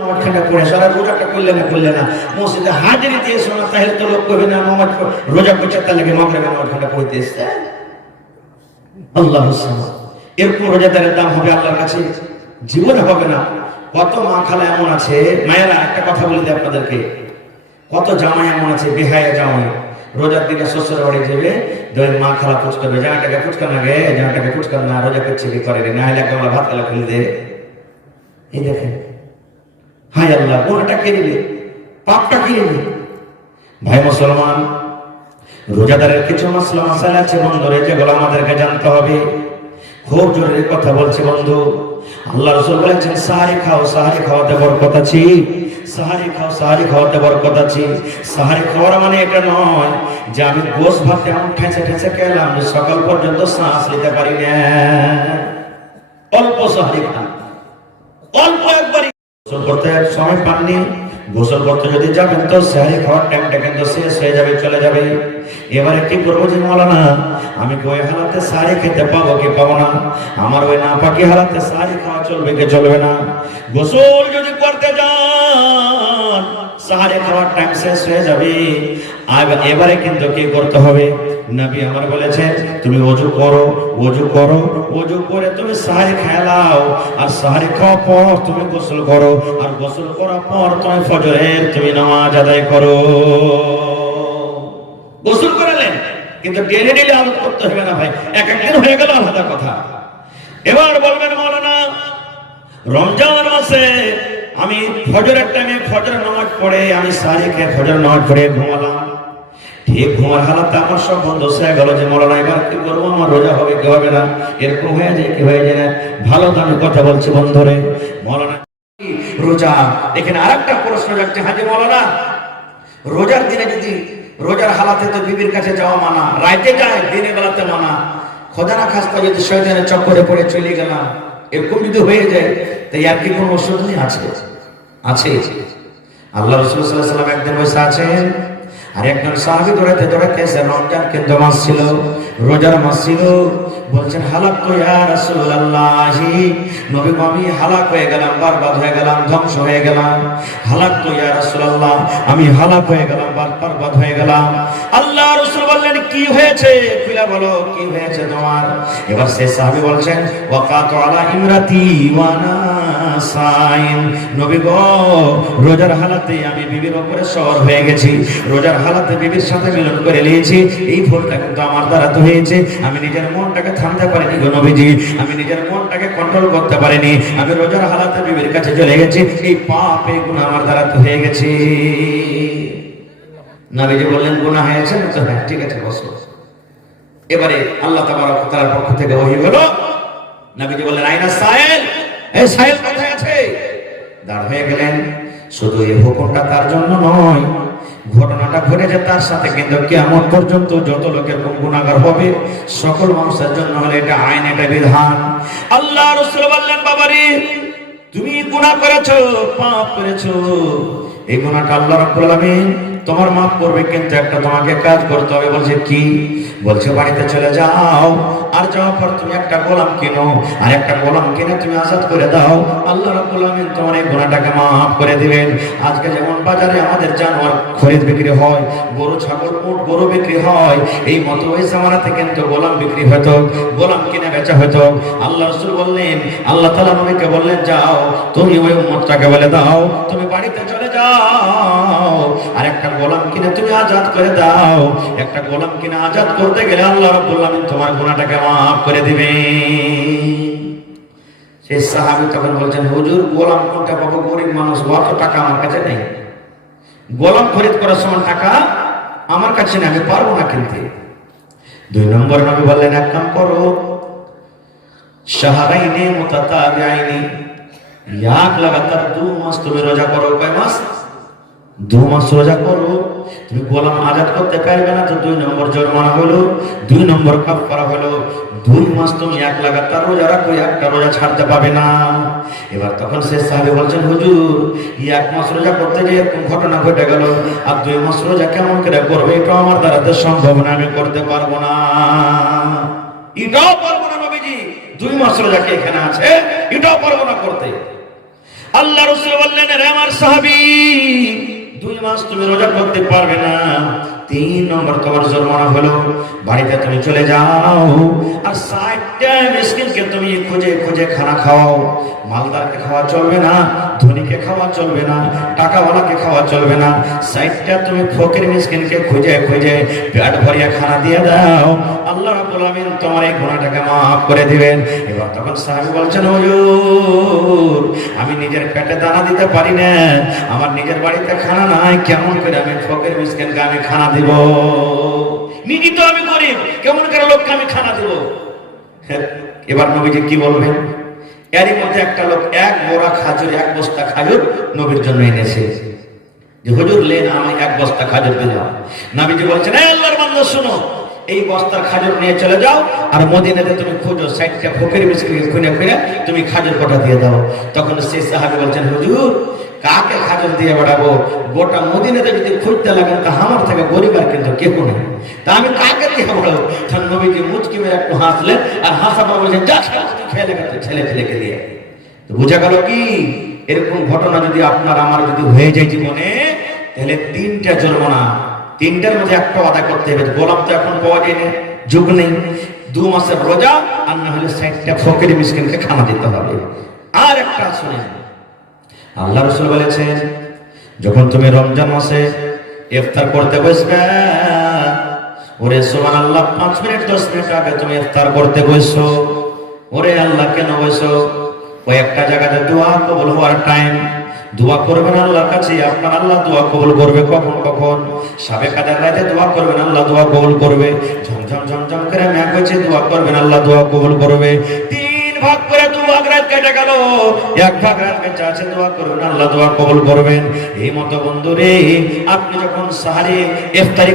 নামাজখানা পড়ে সারা রোজাটা করলে না মসজিদে হাজিরি দিয়ে শোনা তাহলে তো লোক কবে না নামাজ রোজা করছে তার লাগে মাগরিব নামাজখানা পড়তে এসছে। আল্লাহু সামাদ। এরকম রোজাদারের দাম হবে আল্লাহর কাছে জীবনে হবে না। কত মা খালা এমন আছে, মায়েরা একটা কথা বলে দেয় আপনাদেরকে, কত জামাই এমন আছে বেহায়া জামাই, রোজার দিনে শ্বশুর বাড়ি যাবে, মা খালা ফুচকাবে, জামাটাকে ফুচকা না গে, জামাটাকে ফুচকা না, রোজা করছে কি করে রে, না হলে একটা ভাত খালা খুলে দে। এই দেখেন, হায় আল্লাহ, গুনাহটা কে নিবে, পাপটা কে নিবে? ভাই মুসলমান, রোজাদারের কিছু মাসলা মাসাইল আছে বন্ধুরে, যেগুলো আমাদেরকে জানতে হবে। খুব জরুরি কথা বলছি বন্ধু। আল্লাহ রাসূল বলেছেন সাহারি খাও, সাহারি খাওয়াতে বরকত আছে। সাহারি খাও, সাহারি খাওয়াতে বরকত আছে। সাহারি খাওয়ার মানে এটা নয় যে আমি গোশ ভাত এমন ঠেসে ঠেসে খেলাম যে সকাল পর্যন্ত শ্বাস নিতে পারি না। অল্প সাহারি খান, অল্প একবারই। গোসল করতে সময় পাননি, গোসল করতে যদি যাবেন তো সাহারি খাওয়ার টাইমটা কিন্তু শেষ হয়ে যাবে, চলে যাবে। এবারে কি করবো যে মাওলানা, আমি কি ওই হালাতে সাহারি খেতে পাবো কি পাবো না? আমার ওই নাপাকি হালাতে সাহারি খাওয়া চলবে কি চলবে না? গোসল যদি করতে যান সাহারি খাওয়ার টাইম শেষ হয়ে যাবে। এবারে কিন্তু কি করতে হবে? নবী আমার বলেছেন তুমি ওযু করো, ওযু করো, ওযু করে তুমি সাহারি খেয়ে নাও, আর সাহারি খাওয়ার পর তুমি গোসল করো, আর গোসল করার পর তুমি ফজরের তুমি নামাজ আদায় করো। গোসল করালেন, কিন্তু ডেলি ডেলি আদত করতে হবে না ভাই, এক একদিন হয়ে গেল আলাদা কথা। এবার বলবেন মাওলানা রমজান মাসে আমি ফজরের টাইমে ফজরের নামাজ পড়ে আমি সাহারি খেয়ে ফজরের নামাজ পড়ে ঘুমালাম, ঠিক ঘুমার হালাতে আমার সব বন্ধ হয়ে গেল যে মাওলানা এবার কি করবো, আমার রোজা হবে কি হবে না, এরকম হয়ে যায় কি হয়ে যায় না। ভালো দামি কথা বলছি বন্ধুরে। মাওলানা রোজা, এখানে আরেকটা প্রশ্ন যাচ্ছে, হাজি মাওলানা রোজার দিনে যদি রোজার হালাতে তো বিবির কাছে যাওয়া মানা, রাইতে যায় দিনের বেলাতে মানা, খোদা না খাস্তা যদি শয়তানের চক্করে পড়ে চলে গেলাম, এরকম যদি হয়ে যায় তাই আর কি কোনো ওষুধ নেই? আছে, আছে। আল্লাহ রাসূল সাল্লাল্লাহু আলাইহি ওয়াসাল্লাম একদিন বসে আছেন, আর একজন সাহাবী দৌড়াতে দৌড়াতে এসে, রমজান কিন্তু মাস ছিল, রোজার মাস ছিল, বলছেন হালাক তো ইয়া রাসূলুল্লাহি, নবী আমি হালাক হয়ে গেলাম, বরবাদ হয়ে গেলাম, ধ্বংস হয়ে গেলাম। হালাক তো ইয়া রাসূলুল্লাহ, আমি হালাক হয়ে গেলাম, বরবাদ হয়ে গেলাম। আল্লাহ রাসূল বললেন কি হয়েছে, খুলে বলো কি হয়েছে তোমার। এবার সেই সাহাবী বলছেন ওয়াকাতু আলা ইমরাতি ওয়া আনা সাইম, নবী গো রোজার হালাতে আমি বিবির উপরে সওয়ার হয়ে গেছি, রোজার হালাতে বিবির সাথে মিলন করে নিয়েছি, এই ভুলটা কিন্তু আমার দ্বারা তো হয়েছে। আমি নিজের মনটাকে থামতে পারিনি গো নবীজি, আমি নিজের মনটাকে কন্ট্রোল করতে পারিনি, আমি রোজার হালাতে বিবির কাছে চলে গেছি, এই পাপ এই গুনাহ আমার দ্বারা তো হয়ে গেছে। নবীজি বললেন গুনাহ হয়েছে তো, হ্যাঁ ঠিক আছে বসো। এবারে আল্লাহ তাবারক ওয়া তাআলার পক্ষ থেকে ওহী হলো, নবীজি বললেন আইনা সাইল, এই সাইল কোথায় আছে? দাঁড় হয়ে গেলেন। শুধু এই হুকুমটা তার জন্য নয়, ঘটনাটা ঘটেছে তার সাথে, কিন্তু কিয়ামত পর্যন্ত যত লোকের গুনাহগার হবে সকল মানুষের জন্য হলে এটা আইন, এটা বিধান। আল্লাহ রাসূল বললেন বাবারে তুমি গুনাহ করেছো, পাপ করেছো, এই গুনাহটা আল্লাহ রাব্বুল আলামিন তোমার মাফ করবে, কিন্তু একটা তোমাকে কাজ করতে হবে। বলছে কি? বলছে বাড়িতে চলে যাও, আর যাওয়ার পর তুমি একটা গোলাম কিনো, আর একটা গোলাম কিনে তুমি আজাদ করে দাও, আল্লাহ রাব্বুল আলামিন তোমার এই গুনাহটাকে মাফ করে দিবেন। আজকে যেমন বাজারে আমাদের জানোয়ার খরিদ বিক্রি হয়, গরু ছাগল উট গরু বিক্রি হয়, এই মতো ওই জামানাতে কিন্তু গোলাম বিক্রি হতো, গোলাম কিনে বেচা হতো। আল্লাহ রাসূল বললেন, আল্লাহ তাআলা নবীকে বললেন যাও তুমি ওই উম্মতটাকে বলে দাও তুমি বাড়িতে চলে যাও, আর একটা গোলাম কিনে তুমি আজাদ করে দাও। একটা গোলাম কিনে আজাদ করতে গেলে আল্লাহ রাব্বুল আলামিন তোমার গুনাহটাকে মাফ করে দিবেন। সেই সাহাবী তখন বলছেন হুজুর গোলাম কোনটা পাবো, গরিব মানুষ, অত টাকা আমার কাছে নেই, গোলাম খরিদ করার সময় টাকা আমার কাছে নেই, আমি পারবো না কিনতে। 2 নম্বর নবী বললেন এক কাম করো, শাহরাইনে মুতাতাবিআইনি, এক লাগাতার 2 মাস তুমি রোজা করো। কয় মাস? 2 মাস রোজা করো। তুমি গোলাম আজাদ করতে পারবে না তো 2 নম্বর জরিমানা হলো, 2 নম্বর কাফারা হলো। 2 মাস তুমি এক লাগাতার রোজা রাখো, একটা রোজা ছাড়তে পাবে না। এবার তখন সে সাহাবী বলছেন হুজুর 1 মাস রোজা করতে গিয়ে এরকম ঘটনা ঘটে গেল, আর 2 মাস রোজা কেমন করে করবে, এটা আমার দ্বারা তো সম্ভব না, আমি করতে পারবো না, এটাও পারবো না নবীজি। 2 মাস রোজা কি এখানে আছে, এটাও পারবো না করতে। আল্লাহ রাসূল বললেন, রে আমার সাহাবী, 2 মাস তুমি রোজা করতে পারবে না, 3 নম্বর তোমার জরিমানা হলো বাড়িতে তুমি চলে যাও আর 60টা মিসকিনকে তুমি খুঁজে খুঁজে খানা খাওয়াও। মালদারকে খাওয়া চলবে না, ধনীকে খাওয়া চলবে না, টাকাওয়ালাকে খাওয়া চলবে না, 60টা তুমি ফকির মিসকিনকে খুঁজে খুঁজে পেট ভরিয়ে খানা দিয়ে দাও। আল্লাহ রাব্বুল আলামিন তোমার এই গুনাহটাকে মাফ করে দিবেন। এবার তখন সাহাবী বলছেন, হুজুর, আমি নিজের পেটে দানা দিতে পারি না, আমার নিজের বাড়িতে খানা নাই, কেমন করে আমি ফকির মিসকিনকে আমি খানা দিব? নিজে তো আমি গরিব, কেমন করে লোককে আমি খানা দিব? এবার নবীজি কি বলবেন? এরই মধ্যে একটা লোক 1 বোরা খাজুর, 1 বস্তা খাজুর নবীর জন্য এনেছে, যে হুজুর লেন, আমি 1 বস্তা খাজুর দিলাম। নবীজি বলছেন, এই আল্লাহর বান্দা শুনো, এই বস্তার খাজুর নিয়ে চলে যাও আর মদিনাতে তুমি খুঁজো 60টা ফকির মিসকিনকে খুঁজে খুঁজে তুমি খাজুর কোটা দিয়ে দাও। তখন সেই সাহাবী বলছেন, হুজুর, কাকে খাজুর দিয়ে বেড়াবো? গোটা মদিনাতে যদি খুঁজতে লাগেন তা আমার থেকে গরিব আর কিন্তু কেউ নেই, তা আমি কাকে দিয়ে বেড়াবো? তখন নবীজি মুচকি মেরে একটু হাসলেন আর হাসার পর বলছেন, যা খেলে গেছে ছেলে ছেলেকে দিয়ে। তো বোঝা গেল কি, এরকম ঘটনা যদি আপনার আমার যদি হয়ে যায় জীবনে, তাহলে 3টা জরিমানা, 3টার মধ্যে একটা আদায় করতে হবে। গোলাম তো এখন পাওয়া যায় না, যুগ নেই। 2 মাসের রোজা, আর না হলে 60টা ফকির মিসকিনকে খানা দিতে হবে। আর একটা শুনেন, আল্লাহ রাসূল বলেছেন, যখন তুমি রমজান মাসে ইফতার করতে বসবে, ওরে সুবহানাল্লাহ, 5 মিনিট 10 মিনিট আগে তুমি ইফতার করতে বসছো। ওরে আল্লাহ, কেন বসছো? ওই একটা জায়গাতে দোয়া কবুল হওয়ার টাইম, দোয়া করবেন আল্লাহর কাছে, আপনার আল্লাহ দোয়া কবুল করবে। কখন কখন? সাবে কাদের রাতে দোয়া করবেন, আল্লাহ দোয়া কবুল করবে। ঝমঝম ঝমঝম করে মেঘ হচ্ছে, দোয়া করবেন, আল্লাহ দোয়া কবুল করবে। 3 ভাগ করে 2 ভাগ রাত কেটে গেল, 1 ভাগ রাত বেঁচে আছে, দোয়া করবেন, আল্লাহ দোয়া কবুল করবেন। এই মতো বন্ধুরে, আপনি যখন সাহারি ইফতারি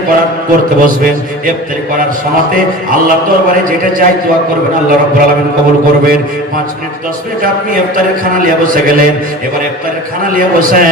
করতে বসবেন, ইফতারি করার সময়তে আল্লাহর দরবারে যেটা চাই দোয়া করবেন, আল্লাহ রাব্বুল আলামিন কবুল করবেন। 5 মিনিট 10 মিনিট আপনি ইফতারের খানা নিয়ে বসে গেলেন, এবার ইফতারের খানা নিয়ে বসে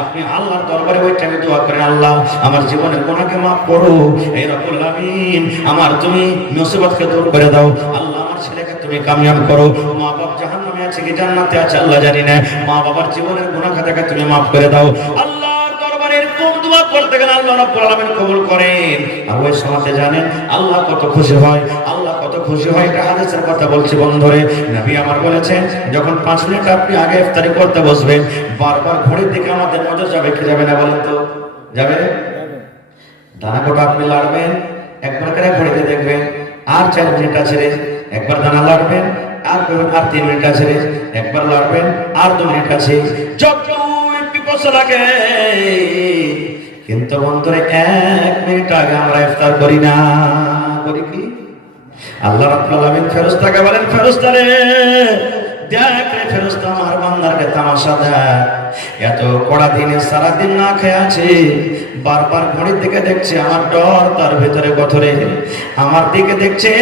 আপনি আল্লাহর দরবারে ওই টাইমে দোয়া করেন, আল্লাহ আমার জীবনের গুনাহকে মাফ করো, হে রাব্বুল আলামিন আমার তুমি মুসিবতকে দূর করে দাও, আল্লাহ আমার ছেলেকে তুমি কামিয়াব করো, মা বাবা জাহান্নামে আছে কি জান্নাতে আছে আল্লাহ জানি না, মা বাবার জীবনের গুনাহ খাতাকে তুমি মাফ করে দাও। আল্লাহর দরবারে এরকম দোয়া করতে গেলে আল্লাহ রাব্বুল আলামিন কবুল করেন। আর ওই সময়তে জানেন আল্লাহ কত খুশি হয়, আল্লাহ কত খুশি হয়, এটা হাদিসের কথা বলছি বন্ধুরে। নবী আমার বলেছেন, যখন 5 মিনিট আপনি আগে ইফতারি করতে বসবেন, বারবার ঘড়ির দিকে আমাদের নজর যাবে কি যাবে না বলেন তো? যাবে। দানা কোটা আপনি লাড়বেন, একবার করে ঘড়িতে দেখবেন আর 4 মিনিট আছে রে, একবার দানা লাড়বেন আর 3 মিনিট আছে রে, একবার লাড়বেন আর 2 মিনিট আছে, যতই পিপাসা লাগে। কিন্তু বন্ধুরে 1 মিনিট আগে আমরা ইফতার করি না, করি কি? আল্লাহ রাব্বুল আলামিন ফেরেশতাকে বলেন, ফেরেশতা রে দেখ রে ফেরেশতা, আমার বান্দারকে তামাশা দেখ, এত কড়া দিনে সারা দিন না খেয়ে আছে, বারবার ঘড়ির দিকে দেখছে, আমার ডর তার ভিতরে গথরে, আমার দিকে দেখছে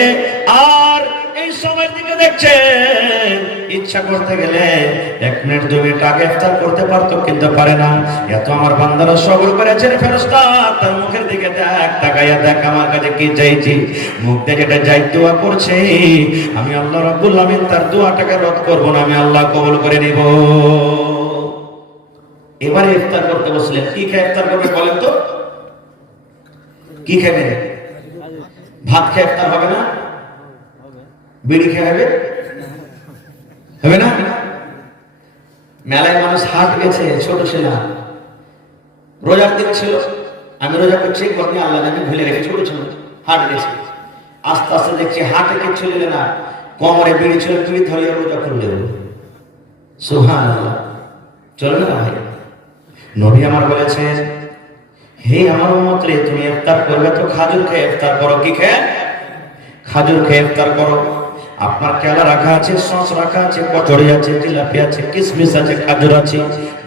আর এই সময়ের দিকে দেখছে। ইচ্ছা করতে গেলে 1 মিনিট 2 মিনিট আগে ইফতার করতে পারতো, কিন্তু পারে না। এত আমার বান্দারা সবর করেছে রে ফেরেশতা, তার মুখের দিকে দেখ, তাকাইয়া দেখ আমার কাছে কি চাইছি, মুখ থেকে যেটা যাই দোয়া করছে, আমি আল্লাহ রাব্বুল আলামিন তার দোয়াটাকে রদ করব না, আমি আল্লাহ কবুল করে নিব। এবারে ইফতার করতে বসলেন, কি খেয়ে ইফতার করবে বলেন তো? কি খাবে? ভাত খেয়ে ইফতার হবে না? বিড়ি খেয়ে হবে? হবে না? মেলায় মানুষ হাট গেছে, ছোট ছেলে রোজার দিন ছিল, আমি রোজা করছি, ঘটনা আল্লাহ জানি ভুলে রেখে ছোট ছিল, হাট গেছে। আস্তে আস্তে দেখছি হাটে কিচ্ছু নিলে না, কোমরে বিড়ি ছিল, তুই ধরিয়ে রোজা করলে সুবহানাল্লাহ, চলে না ভাই? নবী আমার বলেছেন, হে আমার উম্মত রে, তুমি ইফতার করবে তো খাজুর খেয়ে ইফতার করো। কি খেয়ে? খাজুর খেয়ে ইফতার করো। আপনার কেলা রাখা আছে, সস রাখা আছে, কচড়ি আছে, জিলাপি আছে, কিশমিশ আছে, খাজুর আছে,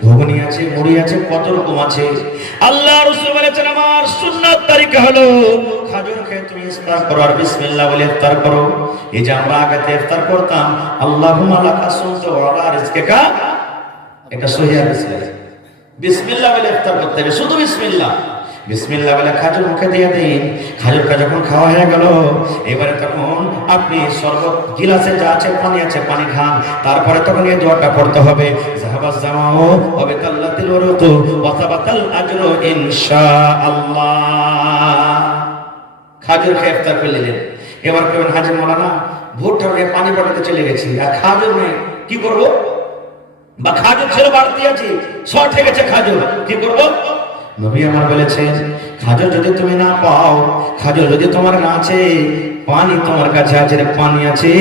ঘুগনি আছে, মুড়ি আছে, কত রকম আছে। আল্লাহ রাসূল বলেছেন, আমার সুন্নাত তরিকা হলো খাজুর খেয়ে তুমি ইফতার করো আর বিসমিল্লাহ বলে ইফতার করো। এই যে আমরা আগে ইফতার করতাম, আল্লাহুম্মা লাকা সুমতু ওয়া আলা রিজকিকা, এটা সহিহ হাদিস। বিসমিল্লাহ বলে ইফতার করতে হবে, শুধু বিসমিল্লাহ। বিসমিল্লাহ বলে খাজুর মুখে দিয়ে দিন। খাজুরটা যখন খাওয়া হয়ে গেল, এবারে তখন আপনি শরবত গিলাসে যা আছে পানি আছে পানি খান। তারপরে তখন এই দোয়াটা পড়তে হবে, যাহাবাজ জামাও ওয়া বিতাল্লাতিল উরুতু ওয়া সাবাতাল আজরু ইনশাআল্লাহ। খাজুর খেয়ে ইফতার করে নিলেন। এবার কেউ হাজী মাওলানা ভোরটা হয়ে পানি পটাতে চলে গেছি, আর খাজুর নেই, কি করবো? বা খাজুর ছিল বাড়তি আছে, শর্ট হয়ে গেছে খাজুর, কি করবো? নবী আমার বলেছেন, খাজুর যদি তুমি না পাও, খাজুর যদি তোমার না আছে, পানি তোমার কাছে আছে, পানি আছে,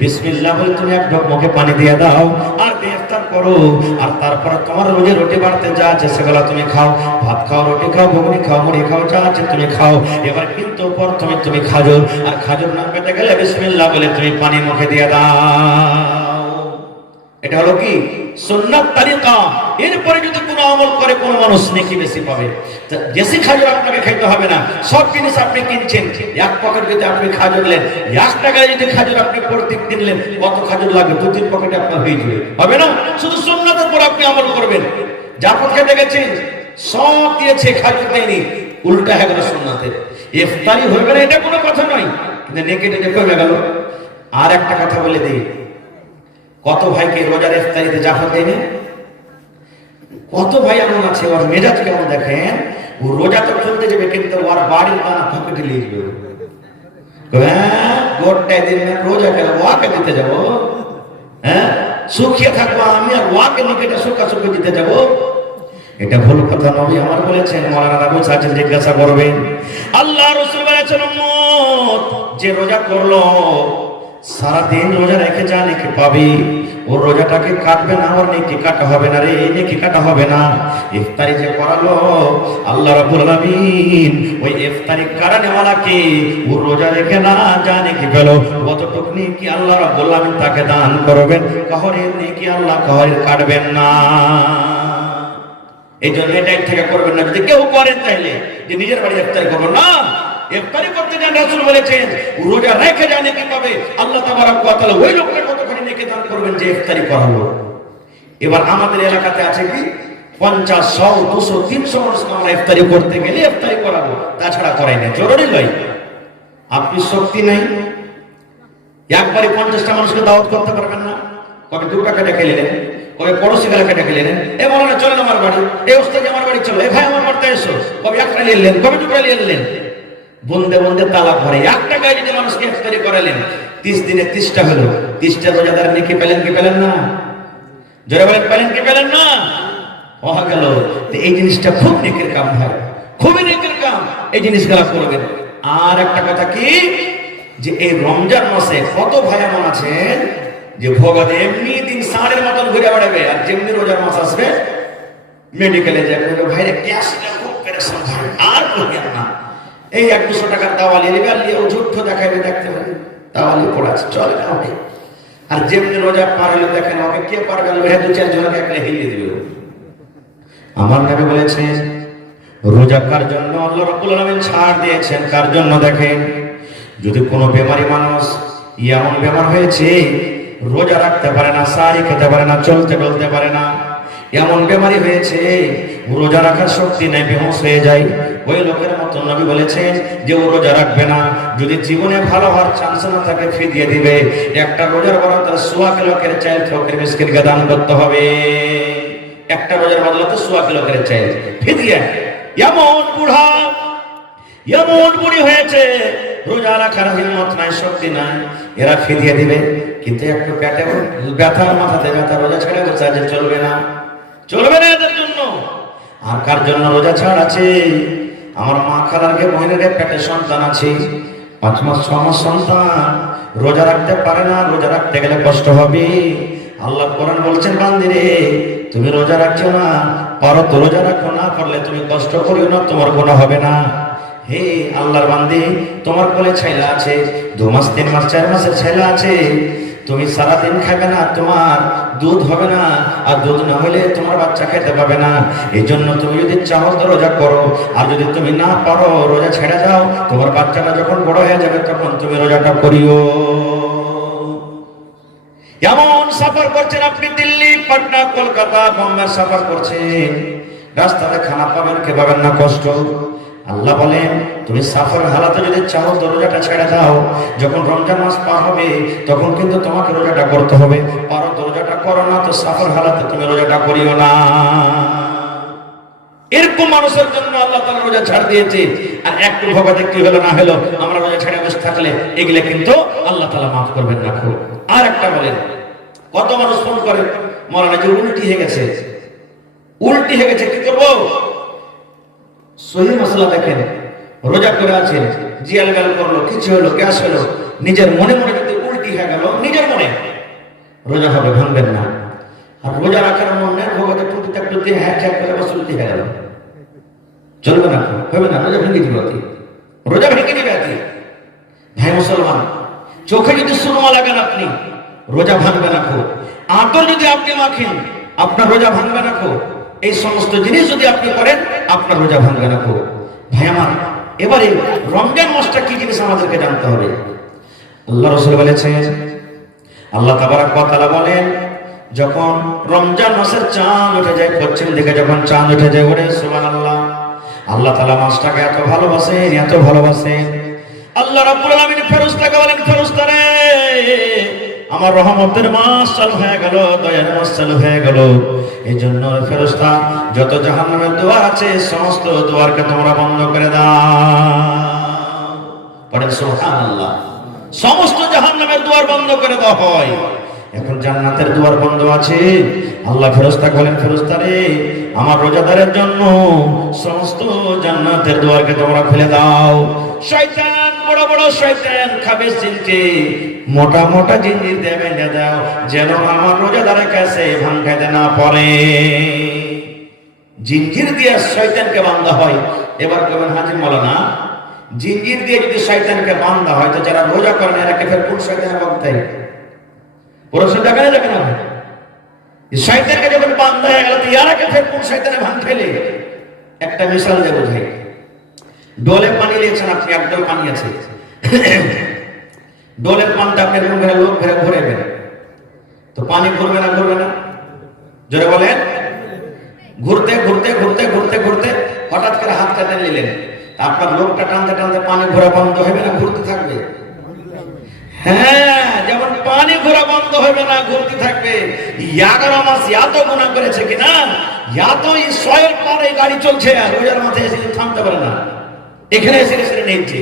বিসমিল্লাহ বলে তুমি এক ঢোক মুখে পানি দিয়ে দাও আর ইফতার করো। আর তারপরে তোমার রোজে রুটি বাড়তে যা আছে সেগুলো তুমি খাও, ভাত খাও, রুটি খাও, ঘুগনি খাও, মুড়ি খাও, যা আছে তুমি খাও। এবার কিন্তু প্রথমে তুমি খাজুর, আর খাজুর না পেতে গেলে বিসমিল্লাহ বলে তুমি পানি মুখে দিয়ে দাও। এটা হলো কি সুন্নাত তরিকা। এরপরে যদি কোনো আমল করে কোন মানুষ নেকি বেশি পাবে। দেশি খাজুর আপনাকে খাইতে হবে না, সব জিনিস আপনি কিনছেন, এক পকেট যদি আপনি খাজুর নেন, 1 টাকায় যদি খাজুর আপনি প্রত্যেক দিন নেন, কত খাজুর লাগবে? 2-3 পকেটে আপনার হয়ে যাবে, হবে না? শুধু সুন্নাতের উপর আপনি আমল করবেন। জাফর খেতে গেছেন, সব দিয়েছে, খাজুর দেয়নি, উল্টা হয়ে গেল সুন্নাতের। ইফতারি হয়ে গেল, এটা কোনো কথা নয়, কিন্তু নেকি নেকি হয়ে গেল। আর একটা কথা বলে দিই, কত ভাইকে রোজার ইফতারিতে জাফর দেয় না? কত ভাই এমন আছে, ওর মেজাজ কেমন দেখেন, ও রোজা তো খুলতে যাবে কিন্তু ওর বাড়ির দানা পকেটে নিয়ে যাবে। হ্যাঁ, গোটাই দিন রোজা গেল, ওয়াকে দিতে যাবো? হ্যাঁ, সুখিয়ে থাকবো আমি, আর ওয়াকে নিকেটা সুখা সুখে দিতে যাবো? এটা ভুল কথা। নবী আমার বলেছেন, মাওলানা আবু সাজিদ জিজ্ঞাসা করবেন, আল্লাহ রাসূল বলেছেন, উম্মত যে রোজা করলো, সারাদিন রোজা রেখে যা নেকি পাবি, ওর রোজাটাকে কাটবে না, ওর নেকি কাটা হবে না রে, নেকি কাটা হবে না। ইফতারি যে করালো আল্লাহ রাব্বুল আলামিন, ওই ইফতারি কারণেওয়ালাকে ওর রোজা রেখে না যা নেকি পেল, কতটুকু নেকি আল্লাহ রাব্বুল আলামিন তাকে দান করবেন। কাহরের নেকি আল্লাহ কাহরের কাটবেন না। এই জন্য এটাই থেকে করবেন না। যদি কেউ করেন তাইলে যে নিজের বাড়ি ইফতারি করবেন না, ইফতারি করতে যান, রাসূল বলেছেন রোজা রেখে জানে কি পাবে, আল্লাহ তাবারক ওয়া তাআলা ওই লোককে কতখানি নেকি দান করবেন যে ইফতারি করালো। এবার আমাদের এলাকাতে আছে কি 50, 100, 200, 300 মানুষ আমরা ইফতারি করতে গেলে ইফতারি করাবো, তাছাড়া করাই না, জরুরি নয়। আপনি শক্তি নাই, একবারে 50টা মানুষকে দাওয়াত করতে পারবেন না, কবে 2 টাকা ডেকে নিলেন, কবে পড়োশি এলাকা ডেকে নিলেন, এ মাওলানা চলেন আমার বাড়ি, এই ওস্তাদ আমার বাড়ি চলো, এ ভাই আমার বাড়িতে এসো, কবে একটা নিয়ে এলেন, কবে 2টা নিয়ে এলেন, বন্ধে বন্ধে তালা ভরে। 1 টাকায় যদি মানুষকে ইফতারি করালেন, 30 দিনে 30টা হলো, 30টা রোজাদার নেকি পেলেন কি পেলেন না? জোরে বলেন, পেলেন কি পেলেন না? হওয়া গেল। এই জিনিসটা খুব নেকির কাম ভাই, খুবই নেকির কাম, এই জিনিসগুলা করবেন। আর একটা কথা কি, যে এই রমজান মাসে কত ভাই এমন আছেন যে ভগবান এমনি দিন সাড়ের মতন ঘুরে বেড়াবে, আর যেমনি রোজার মাস আসবে মেডিকেলে যায়, ভাইরে গ্যাসটা খুব পেরেশান ভাই, আর করবেন না, এই 100-200 টাকার দাওয়ালি নেবে, আর নিয়ে যুদ্ধ দেখাবে, দেখতে পারে দাওয়ালি পড়াচ্ছে, চলে না ওকে। আর যেমনি রোজা পার হলে দেখেন ওকে কে পারবে, 2-4 জনকে একটা হিলিয়ে দিবে। আমার নবী বলেছেন রোজা কার জন্য আল্লাহ রাব্বুল আলামিন ছাড় দিয়েছেন, কার জন্য? দেখেন, যদি কোনো বেমারি মানুষ, এমন বেমার হয়েছে রোজা রাখতে পারে না, সারি খেতে পারে না, চলতে চলতে পারে না, এমন বেমারি হয়েছে রোজা রাখার শক্তি নেই, বেহুঁশ হয়ে যায়, ওই লোকের মতো নবী বলেছেন যে ও রোজা রাখবে না। যদি জীবনে ভালো হওয়ার চান্স না থাকে ফিদিয়ে দিবে। একটা রোজার বদলে 100 কিলোকের চাল ফকির মিসকিনকে দান করতে হবে। একটা রোজার বদলে 100 কিলোকের চাল ফিদিয়ে। এমন বুড়া, এমন বুড়ি হয়েছে রোজা রাখার হিম্মত নাই, শক্তি নাই, এরা ফিদিয়ে দিবে। কিন্তু একটু পেটে ব্যথা, মাথাতে ব্যথা, রোজা ছেড়ে বসে আছে, চলবে না, চলবে না এদের জন্য। আর কার জন্য রোজা ছাড় আছে? আমার মা খালারকে মহিনের পেটে সন্তান আছে, 5 মাস 6 মাস সন্তান, রোজা রাখতে পারে না, রোজা রাখতে গেলে কষ্ট হবে। আল্লাহ কোরআন বলছেন, বান্দিরে তুমি রোজা রাখছো না, পারো তো রোজা রাখো, না পারলে তুমি কষ্ট করিও না, তোমার গুনাহ হবে না। হে আল্লাহর বান্দি, তোমার কোলে ছেলে আছে, 2 মাস 3 মাস 4 মাসের ছেলে আছে, তুমি সারাদিন খাবে না, তোমার দুধ হবে না, আর দুধ না হলে তোমার বাচ্চা খেতে পাবে না। এই জন্য তুমি যদি চাও তো রোজা করো, আর যদি তুমি না পারো রোজা ছেড়ে দাও। তোমার বাচ্চাটা যখন বড় হয়ে যাবে তখন তুমি রোজাটা করিও। এমন সফর করছেন আপনি, দিল্লি, পাটনা, কলকাতা, বোম্বে সফর করছেন, রাস্তাতে খানা পাবেন কে পাবেন না, কষ্ট। আল্লাহ বলেন তুমি সাফার হালাতে যদি চাও তো রোজাটা ছেড়ে দাও, যখন রমজান মাস পার হবে তখন কিন্তু তোমাকে রোজাটা করতে হবে। পারো তো রোজাটা করো, না তো সাফার হালাতে তুমি রোজাটা করিও না। এরকম মানুষের জন্য আল্লাহ তাআলা রোজা ছাড় দিয়েছে। আর একটু ভোগাতে কি হলো না হলো, আমরা রোজা ছেড়ে বসে থাকলে এগুলো কিন্তু আল্লাহ তাআলা মাফ করবেন না। খুব আর একটা বলেন, কত মানুষ ফোন করে মাওলানা যে উল্টি হয়ে গেছে, উল্টি হয়ে গেছে কি করব? সহি মাসলা দেখেন, রোজা করে আছেন, জিয়াল গাল করলো, কিছু হলো, গ্যাস হলো, নিজের মনে মনে যদি উল্টি হয়ে গেল, নিজের মনে রোজা হবে, ভাঙবেন না। আর রোজা রাখার মন নেই, ভোগাতে টুটিতে একটু দিয়ে হ্যাঁ হ্যাঁ করে বসে উল্টি হয়ে গেল, চলবে না, হবে না, রোজা ভেঙে দিবে অতি, রোজা ভেঙে দিবে অতি। ভাই মুসলমান, চোখে যদি সুরমা লাগান আপনি, রোজা ভাঙবে না। খুব আতর যদি আপনি মাখেন, আপনার রোজা ভাঙবে না। খুব এই সমস্ত জিনিস যদি আপনি করেন, আপনার রোজা ভাঙবে না। খুব ভাই আমার, এবারে রমজান মাসটা কি জিনিস আমাদেরকে জানতে হবে। আল্লাহ রাসূল বলেছেন, আল্লাহ তাবারক ওয়া তাআলা বলেন, যখন রমজান মাসের চাঁদ উঠে যায়, পশ্চিম দিকে যখন চাঁদ উঠে যায়, ওরে সুবহানাল্লাহ, আল্লাহ তাআলা মাসটাকে এত ভালোবাসেন, এত ভালোবাসেন। আল্লাহ রাব্বুল আলামিন ফেরেশতাকে বলেন, ফেরেশতারে আমার রহমতের মাস চালু হয়ে গেল, দয়ার মাস চালু হয়ে গেল। এই জন্য ফেরেশতা যত জাহান্নামের দুয়ার আছে সমস্ত দুয়ারকে তোমরা বন্ধ করে দাও। পড়েন সুবহানাল্লাহ। সমস্ত জাহান্নামের দুয়ার বন্ধ করে দেওয়া হয়। এখন জান্নাতের দুয়ার বন্ধ আছে। আল্লাহ ফেরেশতাকে বলেন, ফেরেশতারে আমার রোজাদারের জন্য সমস্ত জান্নাতের দুয়ারকে তোমরা খুলে দাও। শয়তান, বড় বড় শয়তান খাবে জিনকে মোটা মোটা জিনিস দেবে না দাও, যেন আমার রোজাদারের কাছে ভাঙ খাইতে না পারে। জিঞ্জির দিয়ে শয়তানকে বাঁধা হয়। এবার কেমন হাজি মাওলানা, জিঞ্জির দিয়ে যদি শয়তানকে বাঁধা হয় তো যারা রোজা করেন এরা ফের কোন শয়তানের বাঁধতে হয়? পুরুষের দেখা না দেখেন না, শয়তানকে যখন বাঁধা হয়ে গেল তো ইয়ারাকে ফের কোন শয়তানে ভাঙ ফেলে। একটা মিশাল দেবো ভাই, ডোলে পানি নিয়েছেন আপনি, একদল পানি আছে, ডোলের পানটা আপনি এরকম করে লোক ঘুরে ঘুরেবেন তো পানি ঘুরবে না, ঘুরবে না? জোরে বলেন। ঘুরতে ঘুরতে ঘুরতে ঘুরতে ঘুরতে হঠাৎ করে হাতটা টেনে নিলেন, আপনার লোকটা টানতে টানতে পানি ঘোরা বন্ধ হবে না, ঘুরতে থাকবে? হ্যাঁ, যেমন পানি ঘোরা বন্ধ হবে না, ঘুরতে থাকবে। 11 মাস এত গুনাহ করেছে কিনা, এত এই 100 পার এই গাড়ি চলছে, আর রোজার মাথায় এসে থামতে পারে না, এখানে এসে এসে নেমছে,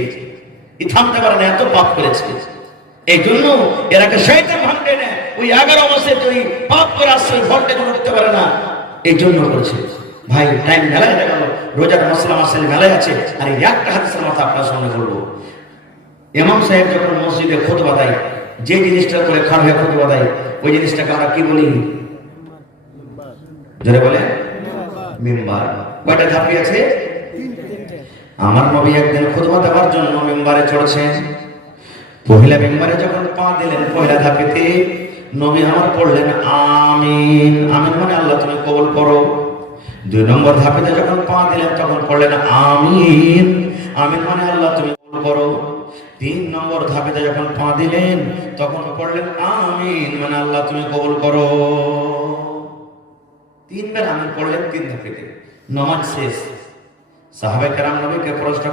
থামতে পারে না, এত পাপ করেছে। এই জন্য এরাকে শয়তান ভাঙতে না, ওই 11 মাসে তুই পাপ করে আসছে, ভরতে উঠতে পারে না, এই জন্য করছে। ভাই টাইম মেলায় হয়ে গেল, রোজার মশলা মাসের মেলায় আছে। আর এই একটা হাদিসের মাথা আপনার সামনে বলবো, ইমাম সাহেব যখন মসজিদে খুতবা দেয়, যে জিনিসটা করে খাড়া হয়ে খুতবা দেয়, ওই জিনিসটাকে আমরা কি বলি? জোরে বলে মিম্বার। কয়টা ধাপি আছে? আমার নবী একদিন খুতবা দেওয়ার জন্য মিম্বারে চড়ছেন। পহিলা মিম্বারে যখন পা দিলেন, পহিলা ধাপেতে নবী আমার পড়লেন আমিন। আমিন মানে আল্লাহ তুমি কবুল করো। 2 নম্বর ধাপেতে যখন পা দিলেন তখন পড়লেন আমিন। আমিন মানে আল্লাহ তুমি কবুল করো। 3 নম্বর ধাপেতে যখন পা দিলেন তখন পড়লেন আমিন মানে আল্লাহ তুমি কবুল করো। 3 বার আমিন পড়লেন 3 ধাপেতে। নামাজ শেষ। সাহাবায়ে কেরাম নবীকে প্রশ্ন